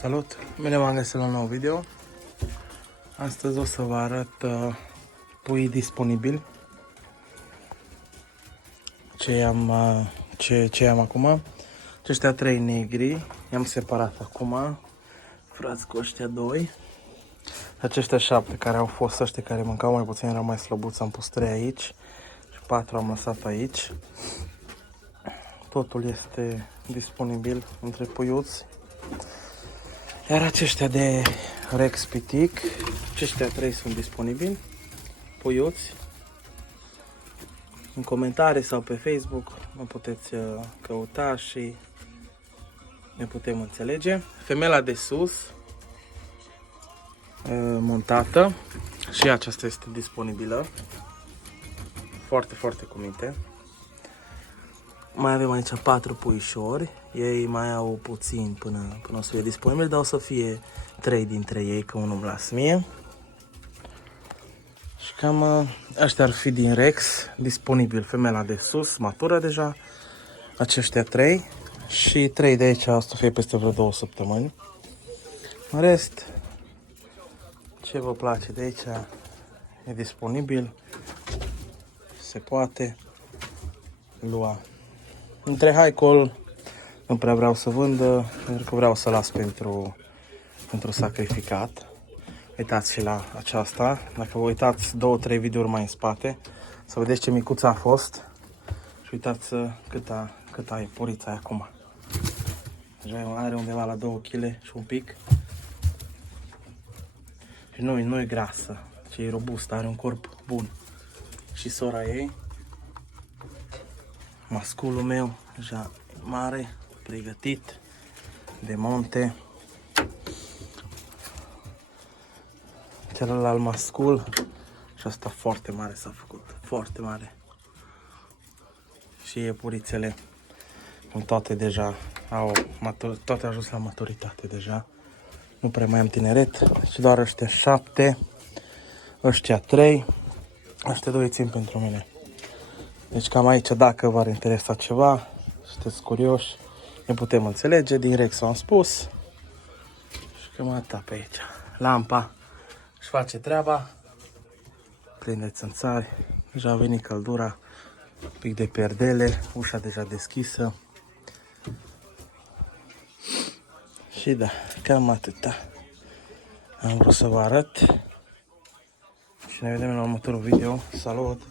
Salut! Bine m-am găsit la un nou video. Astăzi o să vă arăt pui disponibili. Ce am acum. Aceștia 3 negri. I-am separat acum. Frați cu ăștia 2. Aceștia 7 care au fost ăștia care mâncau mai puțin, erau mai slăbuți. Am pus 3 aici și 4 am lăsat aici. Totul este disponibil între puiuți. Iar aceștia de Rex Pitic, aceștia 3 sunt disponibili, puiuți. În comentarii sau pe Facebook mă puteți căuta și ne putem înțelege. Femela de sus, montată, și aceasta este disponibilă. Foarte, foarte cu minte. Mai avem aici 4 puișori. Ei mai au puțin până o să fie disponibil, dar o să fie 3 dintre ei, că unul îmi las mie. Și cam ăștia ar fi din Rex, disponibil. Femela de sus, matură deja. Aceștia 3 și 3 de aici o să fie peste vreo 2 săptămâni. În rest, ce vă place de aici e disponibil. Se poate lua. Între high-call nu prea vreau să vând, pentru că vreau să las pentru sacrificat. Uitați și la aceasta. Dacă vă uitați 2-3 videouri mai în spate, să vedeți ce micuță a fost. Și uitați cât e purița acum. Deja are undeva la 2 kg și un pic. Și nu e grasă, ci e robustă, are un corp bun. Și sora ei, masculul meu, deja mare, pregătit de monte. Celălalt mascul și asta foarte mare s-a făcut, foarte mare. Și iepurițele toate deja toate au ajuns la maturitate deja. Nu prea mai am tineret, deci doar ăștia 7, ăștia 3, ăștia 2 țin pentru mine. Deci cam aici, dacă v-ar interesa ceva, sunteți curioși, ne putem înțelege. Din Rex am spus. Și cam atât pe aici. Lampa își face treaba. Prindeți în țari. Deja a venit căldura. Un pic de perdele. Ușa deja deschisă. Și da, cam atâta am vrut să vă arăt. Și ne vedem la următorul video. Salut!